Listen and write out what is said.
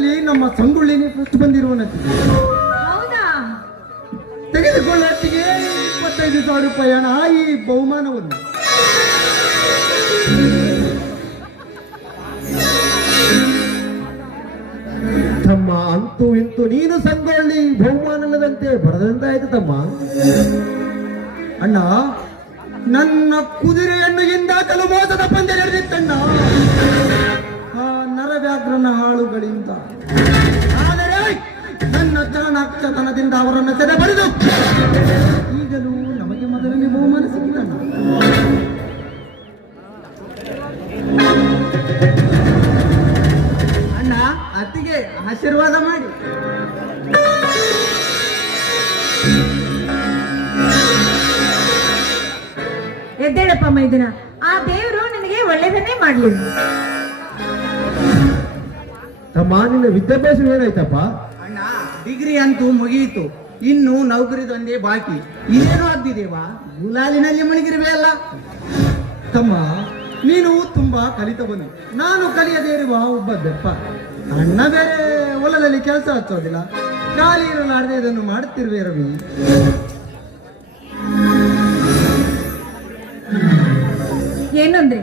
ಇದರಲ್ಲಿ ನಮ್ಮ ಸಂಗೊಳ್ಳಿನೇ ಫಸ್ಟ್ ಬಂದಿರುವನತ್ತಿಗೆ. ಹೌದಾ? ತೆಗೆದುಕೊಳ್ಳತ್ತಿಗೆ 25,000 ರೂಪಾಯಿ ಹಣ ಈ ಬಹುಮಾನವನ್ನು. ತಮ್ಮ ಅಂತೂ ಇಂತೂ ನೀನು ಸಂಗೊಳ್ಳಿ ಬಹುಮಾನಲ್ಲದಂತೆ ಬರದಂತಾಯ್ತು ತಮ್ಮ. ಅಣ್ಣ, ನನ್ನ ಕುದುರೆಯನ್ನು ಹಿಂದಾಕಲು ಮೋಸದ ಪಂದ್ಯ ನಡೆದಿತ್ತಣ್ಣ ಆ ನರವ್ಯಾಘ್ರನ ಹಾಳುಗಳಿಂದ. ಆದರೆ ನನ್ನ ಚಾಣಾಕ್ಷತನದಿಂದ ಅವರನ್ನು ಸೆರೆಬಡಿದು ಈಗಲೂ ನಮಗೆ ಮೊದಲನೇ ಬಹುಮಾನ ಸಿಕ್ಕಿತಣ್ಣ. ಅಣ್ಣ, ಅತ್ತಿಗೆ ಆಶೀರ್ವಾದ ಮಾಡಿ. ಎದ್ದೇಳಪ್ಪ ಮೈದುನ, ಆ ದೇವರು ನಿನಗೆ ಒಳ್ಳೆಯದನ್ನೇ ಮಾಡ್ಲಿ. ತಮ್ಮ, ನಿನ್ನ ವಿದ್ಯಾಭ್ಯಾಸ ಏನಾಯ್ತಪ್ಪ? ಅಣ್ಣ, ಡಿಗ್ರಿ ಅಂತೂ ಮುಗಿಯಿತು, ಇನ್ನು ನೌಕರಿದೊಂದೇ ಬಾಕಿ. ಇದೇನು ಆಗ್ತಿದೇವಾ, ಗುಲಾಲಿನಲ್ಲಿ ಮುಳುಗಿರುವೆ ಅಲ್ಲ. ತಮ್ಮ, ನೀನು ತುಂಬಾ ಕಲಿತವನು, ನಾನು ಕಲಿಯದೇ ಇರುವ ಒಬ್ಬ ಬೆಪ್ಪ. ಅಣ್ಣ ಬೇರೆ ಹೊಲದಲ್ಲಿ ಕೆಲಸ ಹಚ್ಚೋದಿಲ್ಲ, ಖಾಲಿ ಇರಲಾರದೆ ಇದನ್ನು ಮಾಡುತ್ತಿರುವೆ ರವಿ. ಏನಂದ್ರೆ